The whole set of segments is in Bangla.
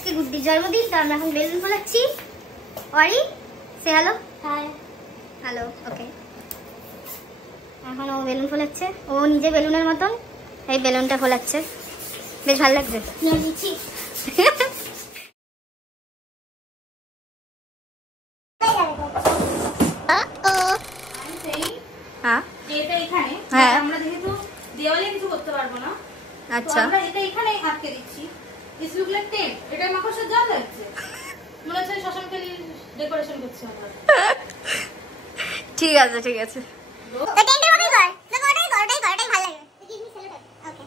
আজকে গুড্ডির জন্মদিন, তো আমরা এখন বেলুন ফোলাচ্ছি। অরি সে হ্যালো। হাই। হ্যালো। ওকে, এখন ও বেলুন ফোলাচ্ছে, ও নিজে বেলুনের মতন এই বেলুনটা ফোলাচ্ছে, বেশ ভালো লাগছে। আমরা যেহেতু দেওয়ালে কিছু করতে পারবো না, আচ্ছা আমরা এটা এখানে আটকে দিচ্ছি। This look like tent. এটা মাকড়সার জাল লাগছে, মনে হচ্ছে শ্মশানকালী ডেকোরেশন করছি আমরা। ঠিক আছে ঠিক আছে, তো টেন্টের মতই কর, তো ওটাই কর, ওটাই কর, ওটাই ভালো লাগে। Give me Sellotape. Okay,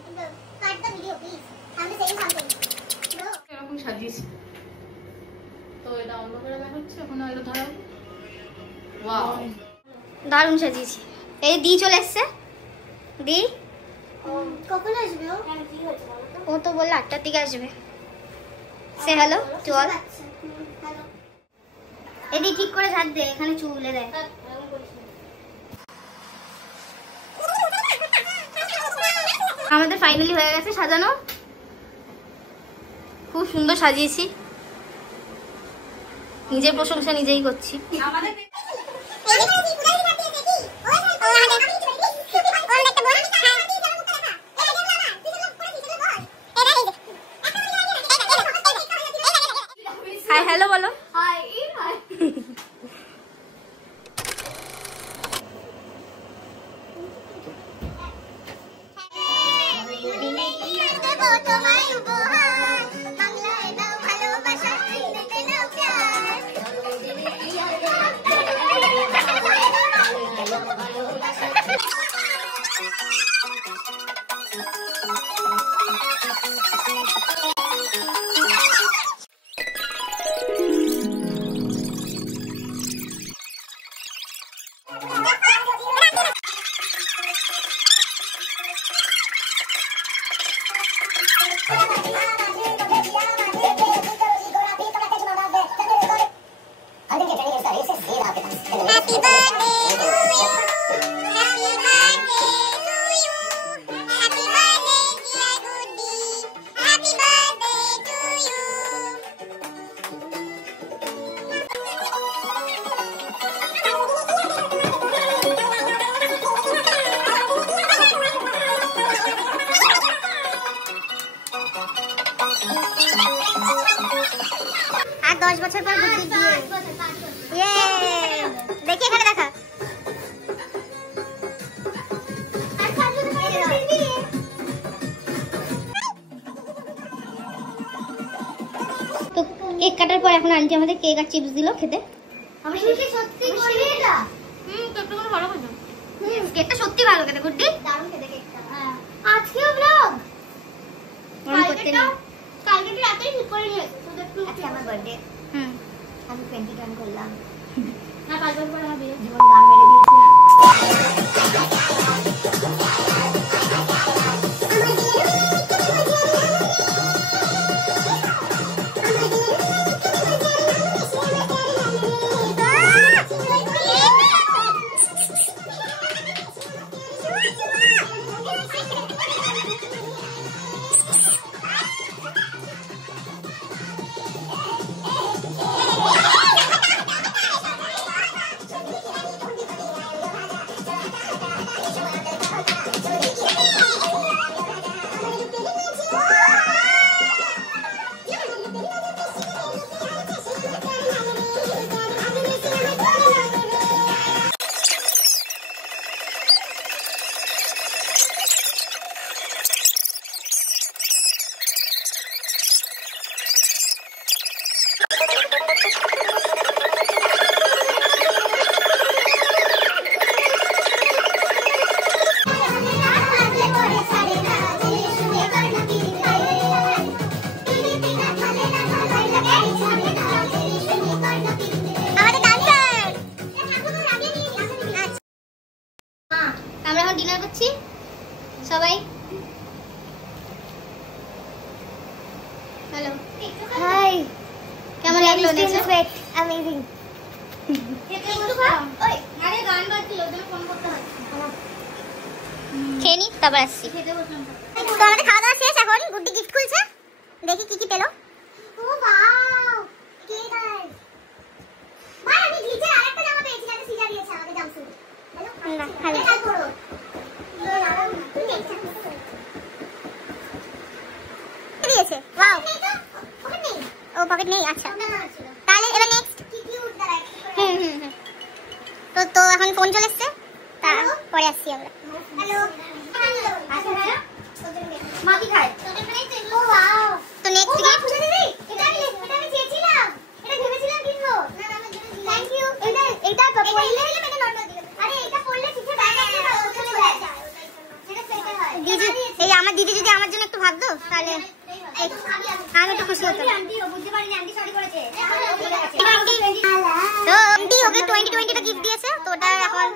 cut the video please. I am saying something. এরকম সাজিয়েছি তো এটা অন্য করে দেখাচ্ছি। এখন হলো ধরো, ওয়াও দারুণ সাজিয়েছি। এই দি চলে এসছে। দি কখন আসবে? ও তো বললো 8টার দিকে আসবে। সে হ্যালো চল। এদি ঠিক করে ঝাড় দে, এখানে চুলে দেয়। আমাদের ফাইনালি হয়ে গেছে সাজানো, খুব সুন্দর সাজিয়েছি। নিজের প্রশংসা নিজেই করছি। আমাদের হাই হ্যালো বলো। Hi hi. আর 10 বছর পর গুড্ডির বিয়ে। ইয়ে দেখি এখানে দেখা। তো কেক কাটার পর এখন আন্টি আমাদের কেক আর চিপস দিল খেতে। আমি সত্যি করে এটা কেকটা কোনো ভালো খেতে। কেকটা সত্যি ভালো খেতে গুড্ডি, দারুণ খেতে কেকটা। হ্যাঁ আজকেও ব্লগ মন করতে নেই। কালকে কি রাতেই ঠিক করে নিয়েছি তো একটু। আজকে আমার বার্থডে। আমি 20 টার্ন করলাম। না 5 বছর পর আমার বিয়ে। জীবন গান মেরে দিয়েছি। ডিনার করছি সবাই। হ্যালো হাই, কেমন লাগলো? অ্যামেজিং। আরে গান বাজছিল ওদের ফোন করতে হয়। খেয়ে নি তারপর আসছি। তো আমাদের খাওয়া দাওয়া শেষ, এখন গুড্ডি গিফট খুলছে, দেখি কি কি পেলো। ও দিয়েছে ওয়াও ও পকেট নেই আচ্ছা তাহলে এবার নেক্সট তো এখন ফোন চলে এসেছে পরে আসছি আমরা হ্যালো মা কি খায় ও ওয়াও তো নেক্সট গিফট এটা আমি চেয়েছিলাম এটা ভেবেছিলাম কিনবো থ্যাংক ইউ এটা পড়লে মানে নর্মাল দিল আরে এটা পড়লে ঠিক আছে চলে যায় দিদি এই আমার দিদি যদি আমার জন্য একটু ভাবতো তাহলে আমি একটু খুশি হতাম আন্টি ও বুঝতে পারিনি আন্টি সরি করেছে তো আন্টি ওকে 2020 টা গিফট দিয়েছে তো ওটা এখন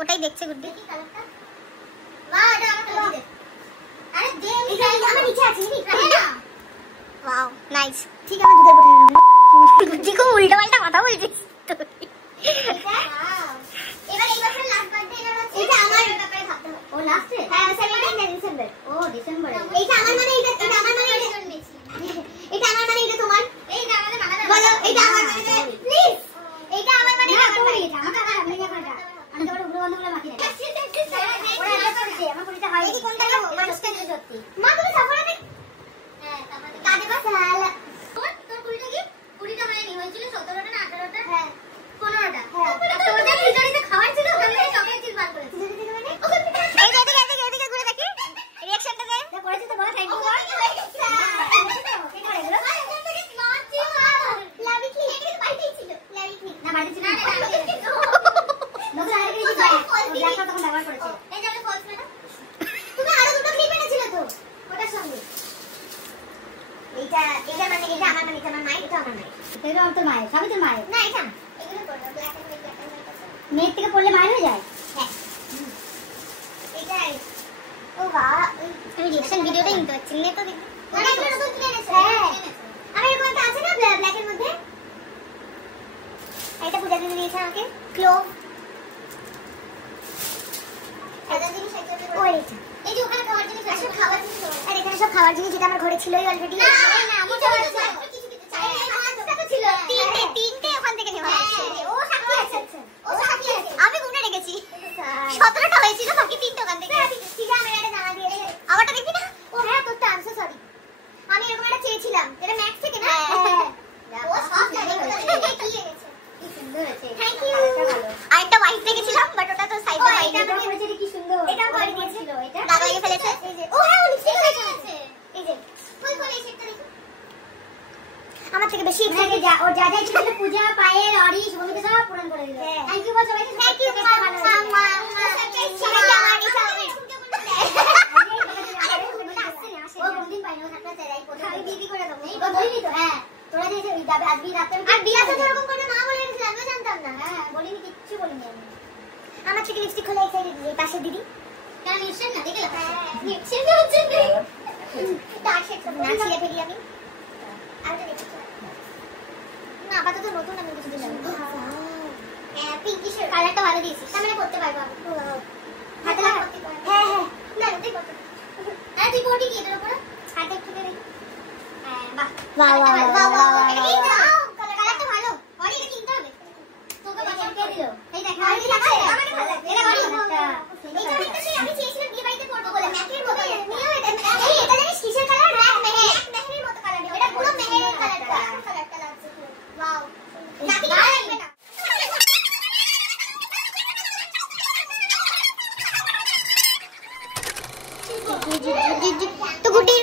ওটাই দেখছে গুড্ডি মা এটা আমাকে দিয়ে দে আরে দে এটা আমার নিচে আছে ওয়াও নাইস ঠিক আছে দুধে পড়ে গুড্ডি কো উল্টা পাল্টা কথা বলছিস এবার এই বছর লাস্ট বার্থডে এটা আমার ব্যাপারে ভাবতে হবে ও লাস্টে হ্যাঁ 17 ডিসেম্বর ও ডিসেম্বরে এইটা আমার মানে এটা আমার মানে এটা আমার মানে এটা তোমার এইটা আমাদের বানাবে বলো এটা আমার মানে প্লিজ এইটা আমার মানে এটা আমার আমি তো বড় বন্ধু বলে বাকি রাখি ওরা এটা করেছে আমার পরিচয় হয় এই কোনটা মানুষটা সত্যি মা তুমি সাফারা দেখ হ্যাঁ তারপরে কাজে বাস হালা তোর কুড়িটা কি 20টা মানে নি হয়েছিল 17টা না 18টা হ্যাঁ 15টা তোদের খিচুড়িতে খাবার ছিল আমি চকলেট চিজ বার করেছি খিচুড়ি থেকে মানে এদিকে ঘুরে দেখি রিঅ্যাকশনটা দে যা করেছিস তো বলো থ্যাঙ্ক ইউ বল কি করে এগুলো লাভি কি এটা বাইরেই ছিল লাভি কি না বাইরে ছিল না নতুন আরেকটা কিছু দেখা তখন ব্যবহার করেছে এই যে ফলস মেটা তুমি আরো দুটো ক্লিপ এনেছিলে তো ওটার সঙ্গে এটা মানে এটা আমার মানে এটা আমার মায়ের এটা আমার মায়ের এটা আমার তো মায়ের সবই তো মায়ের না এটা এগুলো পড়ো ব্ল্যাক এন্ড হোয়াইট মেয়ের থেকে পড়লে মায়ের হয়ে যায় হ্যাঁ এটাই ও বাহ আমি রিঅ্যাকশন ভিডিওটা নিতে পারছি না তো মানে এটা নতুন কিনে এনেছে হ্যাঁ আমি এরকম একটা আছে না ব্ল্যাক এর মধ্যে এটা পূজা দিতে দিয়েছে আমাকে ক্লোভ এটা জিনিস এটা ও এইটা এই যে ওখানে খাবার জিনিস আছে খাবার জিনিস আর এখানে সব খাবার জিনিস যেটা আমার ঘরে ছিলই অলরেডি না না আমি তো কিছু কিছু চাই পাঁচটা তো ছিল তিনটে ওখান থেকে নেওয়া হয়েছে ও সাক্ষী আছে ও সাক্ষী আছে আমি কোনটা রেখেছি 17টা হয়েছিল বাকি 3টা ওখান থেকে ঠিক আছে আমি এটা জানা দিয়েছি আমারটা দেখবি না ও হ্যাঁ তোরটা আনছো সরি আমি এরকম একটা চেয়েছিলাম এটা ম্যাক্স থেকে না ও সব জানি কি এনেছে কি সুন্দর আছে থ্যাংক ইউ আরেকটা হোয়াইট রেখেছিলাম বাট ওটা তো সাইডে হোয়াইট এটা করেছে কি সুন্দর এটা করে দিয়েছিল এটা দাগ লাগিয়ে ফেলেছে এই যে ও হ্যাঁ ও লিপস্টিক আছে এই যে ফুল ফুল এই সেটটা দেখো আমার থেকে বেশি এক্সাইটেড যা ও যা যা ছিল পূজা পায়ের অরি শুভমিতা সব পূরণ করে দিল থ্যাংক ইউ বল সবাইকে থ্যাংক ইউ ভালো সারপ্রাইজ সবাইকে আমার এটা ও কোনদিন পাইনো সারপ্রাইজ চাই কোথায় আমি দিদি করে দেব এই বলিনি তো হ্যাঁ তোরা যে যাবে আজকে রাতে আর বিয়াতে এরকম করে মা বলে রেখেছিল আমি জানতাম না হ্যাঁ বলিনি কিচ্ছু বলিনি আমি আমার থেকে লিপস্টিক খুলে এক্সাইটেড এই পাশে দিদি কারণ নিশ্চয় না দেখলে নিশ্চয় না হচ্ছে ডার্ক শেড না ছিলে ফেলি আমি আরেকটা দেখি না আপাতত নতুন আমি কিছু দিলাম হ্যাঁ পিঙ্কিশ কালারটা ভালো দিয়েছি তার মানে করতে পারবো আমি হাতে লাগা করতে পারবো হ্যাঁ হ্যাঁ না তুই করতে আরে তুই কোটি কি এর উপর হাতে একটু দে হ্যাঁ বাহ বাহ বাহ বাহ এটা কি দাও কালারটা ভালো অরি এটা কিনতে হবে তোকে বাবা কে দিল এই দেখ অরি লাগা আমাকে ভালো লাগে এটা অরি এটা দেখতে আমি চেয়েছিলাম বিয়ে বাড়িতে করব বলে ম্যাকের মতো নিও এটা এই এটা জানিস কিসের কালার ম্যাক মেহের মতো কালার এটা পুরো মেহেরের কালারটা লাগছে ওয়াও নাকি লাগবে না তো গুটির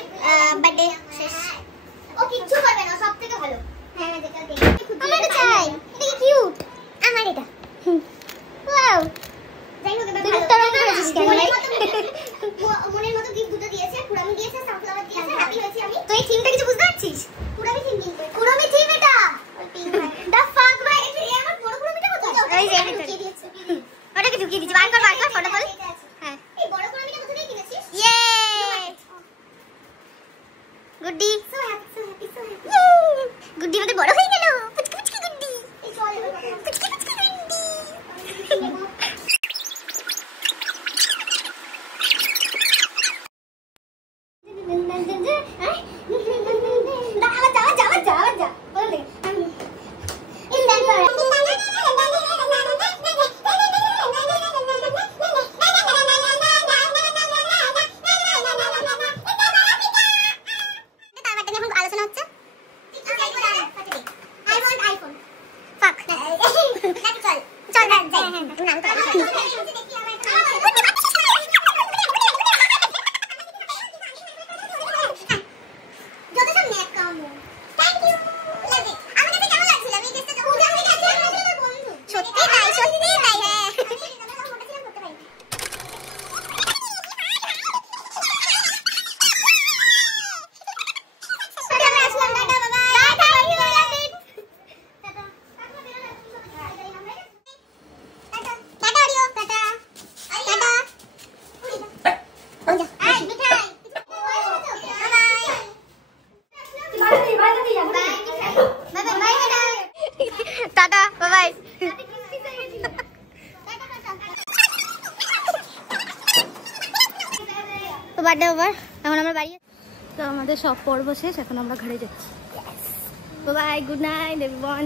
বার্থডে শেষ ও কিচ্ছু করবে না সব থেকে ভালো হ্যাঁ যেটা দেখি আমার এটা চাই এটা কি কিউট আমার এটা ওয়াও যাই হোক এবার ভালো তরঙ্গ করেছিস কেন মনের মতো গিফট দুটো দিয়েছে পুরামি দিয়েছে সানফ্লাওয়ার দিয়েছে হ্যাপি হয়েছি আমি তো এই থিমটা কিছু বুঝতে পারছিস পুরামি থিম কিন্তু পুরামি থিম এটা দা ফাক ভাই এটা আমার বড় পুরামিটা কোথায় ওই যে এটা ঢুকিয়ে দিয়েছে ওটাকে ঢুকিয়ে দিয়েছি বার কর ফটো কল হ্যাঁ এই বড় পুরামিটা কোথা থেকে কিনেছিস ইয়ে গুড্ডি সো হ্যাপি গুড্ডি আমাদের বড় হয়ে গেল পুচকি পুচকি গুড্ডি এই চল পুচকি পুচকি গুড্ডি টাটা বাই বাই। তো বার্থডে ওভার, এখন আমরা বাড়ি। তো আমাদের সব পর্ব শেষ, এখন আমরা ঘরে যাচ্ছি। Bye bye, good night everyone.